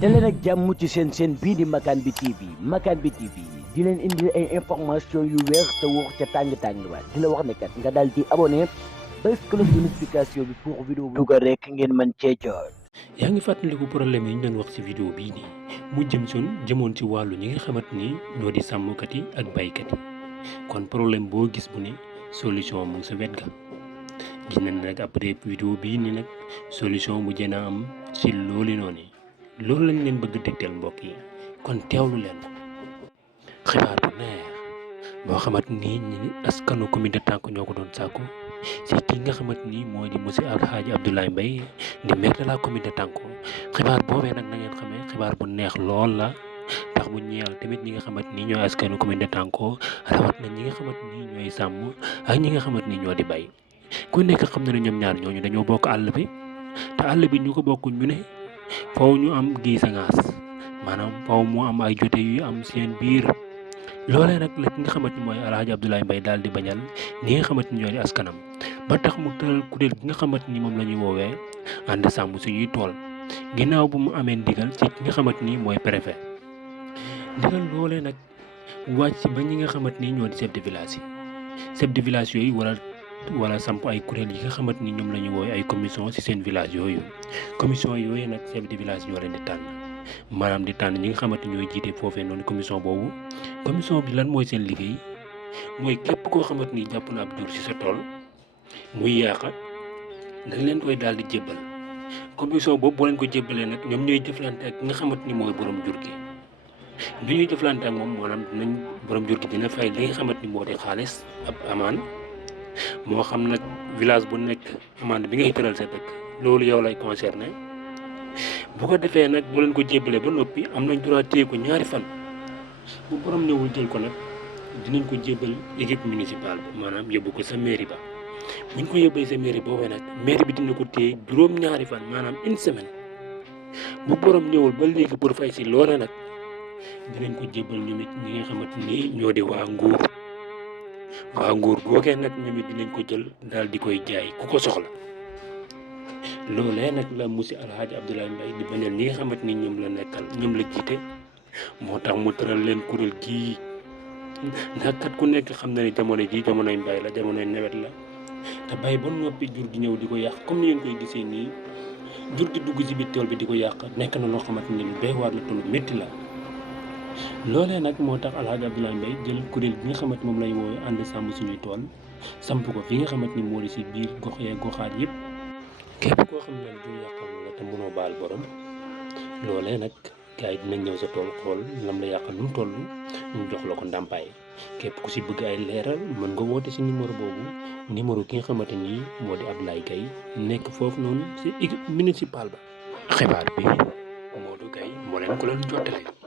daleen ak jàmm ci seen bii di Makane bi TV Makane bi TV di leen indi ay information yu wér te wóor ca tàng ba di la wax ne kat nga daal di abonné bés cloche de notification bi pour vidéo bi dugal rek ngeen mën cee jot. yaa ngi fàttaliku problème yi ñu doon wax ci vidéo bii nii mu jëmoon ci wàllu ñi nga xamante ni ñoo di sàmmkat yi ak baykat yi kon problème boo gis bu ne solution mu ngi sa wet ga gis nañ nag après vidéo bii ni nag solution mu jën a am ci loolu noonu loolu lañ leen bëgg dégtal mbokk yi kon teewlu leen ko xibaar bu neex boo xamante ni ñi askanu comité tànk ñoo ko doon sàkku ci ki nga xamante ni mooy di monsieur Alhaji Abdoulaye Mbaye di maire de la commune de Tànko xibaar boobee nag na ngeen xamee xibaar bu neex lool la tax mu ñeel tamit ñi nga xamante ni ñooy askanu commune de Tànko rawat na ñi nga xamante ni ñooy sàmm ak ñi nga xamante ni ñoo di bay ku nekk xam na ne ñoom ñaar ñooñu dañoo bokk àll bi te àll bi ñu ko bokk ñu ne faw ñu am giisangaas maanaam faw mu am ay jote yu am seen biir loolee nag la ki nga xamante ni mooy Alhaji Abdoulaye Mbaye daal di bañal ñi nga xamante ni ñoo di askanam ba tax mu tëral kuréel gi nga xamante ni moom la ñuy woowee ànd sàmm suñuy tool ginnaaw bu mu amee ndigal ci ki nga xamante ni mooy préfet ndigal loolee nag wàcc ba ñi nga xamante ni ñoo di chef de village yi chef de village yooyu wala samp ay kuréel yi nga xamante ni ñoom la ñuy woowee ay commission ci seen village yooyu commission yooyu nag chef de village ñoo leen di tànn maanaam di tànn ñi nga xamante ni ñooy jiite foofee noonu commission boobu commission bi lan mooy seen liggéey mooy képp koo xamante ni jàpp na ab jur ci sa tool muy yaaqa dañ leen koy daal di jébbal commission boobu boo leen ko jébbalee nag ñoom ñooy jëflante ak nga xamante ni mooy borom jur gi bi ñuy jëflante ak moom maanaam dinañ borom jur gi dina fay li nga xamante ni moo di xaalis ab amaan moo xam nag village bu nekk amande bi ngay tëral sa dëkk loolu yow lay concerné bu ko defee nag bu leen ko jébbalee ba noppi am nañ droit téye ko ñaari fan bu borom newul jël ko nag dinañ ko jébbal équipe municipale bi maanaam yóbbu ko sa mairie ba buñ ko yóbbee sa mairie boobee nag mairie bi dina ko téye juróom-ñaari fan maanaam une semaine bu borom ñëwul ba léegi pour fay si loola nag dinañ ko jébbal ñoom it ñi nga xamante ni ñoo di waa nguur googee nag ñoom it dinañ ko jël daal di koy jaay ku ko soxla loolee nag la monsieur Alhaji Abdoulaye Mbaye di bañal ñi nga xamante ni ñoom la nekkal ñoom la jiite moo tax mu tëral leen kuréel gii ndax kat ku nekk xam na ni jamono ji jamonoy mbay la jamonoy nawet la te bay ba noppi jur gi ñëw di ko yàq comme ni ngeen koy gisee nii jur gi dugg ci biir tool bi di ko yàq nekk na loo xamante ni lu doy waar la tollu métti la loolee nag moo tax Alhaji Abdoulaye Mbaye jël kuréel bi nga xamante moom lay woowee ànd sàmm suñuy tool samp ko fi nga xamante ni moo di ci biir gox yee goxaat yëpp képp koo xam ne jur yàqal la te mënoo baal borom loolee nag gars yi dinañ ñëw sa tool xool lam la yàqal nu mu toll ñu jox la ko ndàmpaay képp ku ci bëgg ay leeral mën nga woote ci numéro boobu numéro ki nga xamante ni moo di Abdoulaye Gaye nekk foofu noonu ci équipe municipale ba xibaar bi Modou Gaye moo leen ko leen jottale